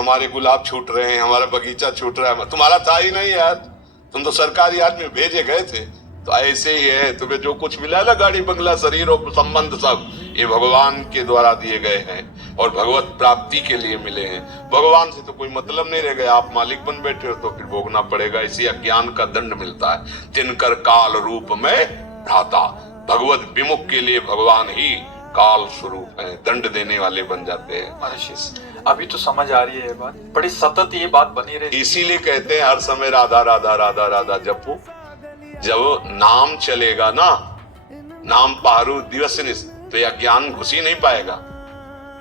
हमारे गुलाब छूट रहे हैं, हमारा बगीचा छूट रहा है। तुम्हारा था ही नहीं यार, तुम तो सरकारी आदमी भेजे गए थे। तो ऐसे ही है, तुम्हें जो कुछ मिला ना, गाड़ी बंगला शरीर और संबंध, सब ये भगवान के द्वारा दिए गए हैं और भगवत प्राप्ति के लिए मिले हैं। भगवान से तो कोई मतलब नहीं रह गया, आप मालिक बन बैठे हो तो फिर भोगना पड़ेगा। इसी अज्ञान का दंड मिलता है। तिनकर काल रूप में भ्राता, भगवत विमुख के लिए भगवान ही काल स्वरूप है, दंड देने वाले बन जाते हैं। महर्षि अभी तो समझ आ रही है बात, बड़ी सतत ये बात बनी रही। इसीलिए कहते हैं हर समय राधा राधा राधा राधा जपो। जब नाम चलेगा ना, नाम पारू दिवस निस, तो यह ज्ञान घुस ही नहीं पाएगा।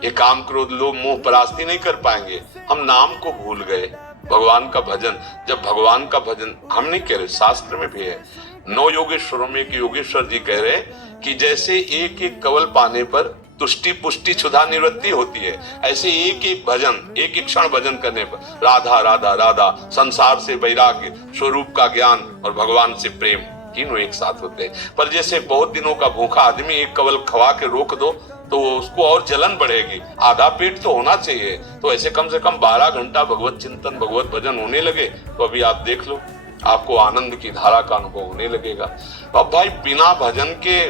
ये काम क्रोध लोभ मोह परास्ती नहीं कर पाएंगे। हम नाम को भूल गए, भगवान का भजन। जब भगवान का भजन हम नहीं कह रहे, शास्त्र में भी है। 9 योगेश्वरों में एक योगेश्वर जी कह रहे कि जैसे एक एक कवल पाने पर तुष्टि पुष्टि क्षुधा निवृत्ति होती है, ऐसे एक एक भजन, एक एक क्षण भजन करने पर राधा राधा राधा, संसार से वैराग्य, स्वरूप का ज्ञान और भगवान से प्रेम, तीनों एक साथ होते हैं। पर जैसे बहुत दिनों का भूखा आदमी एक कवल खवा के रोक दो तो उसको और जलन बढ़ेगी, आधा पेट तो होना चाहिए। तो ऐसे कम से कम 12 घंटा भगवत चिंतन भगवत भजन होने लगे तो अभी आप देख लो, आपको आनंद की धारा का अनुभव होने लगेगा। तो अब भाई बिना भजन के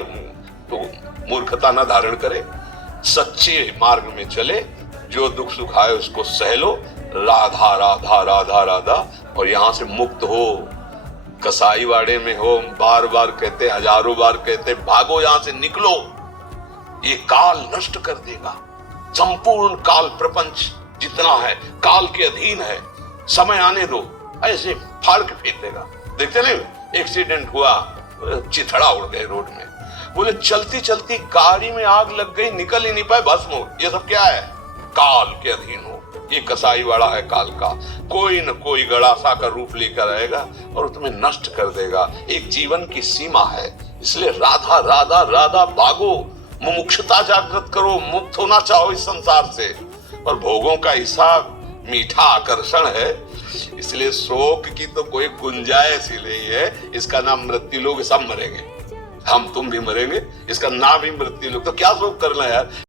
तो मूर्खता न धारण करे, सच्चे मार्ग में चले, जो दुख सुख आए उसको सह लो, राधा राधा राधा राधा, और यहाँ से मुक्त हो। कसाई वाड़े में हो, बार बार कहते, हजारों बार कहते, भागो यहाँ से, निकलो, ये काल नष्ट कर देगा। संपूर्ण काल प्रपंच जितना है काल के अधीन है, समय आने दो, ऐसे फाड़ के फेंक देगा। देखते नहीं, एक्सीडेंट हुआ, चिथड़ा उड़ गए रोड में, बोले चलती चलती गाड़ी में आग लग गई, निकल ही नहीं पाए, भस्म हो। ये सब क्या है? काल के अधीन हो। ये कसाई वाड़ा है काल का, कोई न कोई गड़ासा का रूप लेकर आएगा और तुम्हें नष्ट कर देगा। एक जीवन की सीमा है, इसलिए राधा राधा राधा भागो, मुमुक्षुता जागृत करो, मुक्त होना चाहो इस संसार से। और भोगों का हिसाब मीठा आकर्षण है, इसलिए शोक की तो कोई गुंजाइश ही नहीं है। इसका नाम मृत्यु लोग, सब मरेंगे, हम तुम भी मरेंगे, इसका नाम ही मृत्यु लोग। तो क्या शोक करना यार।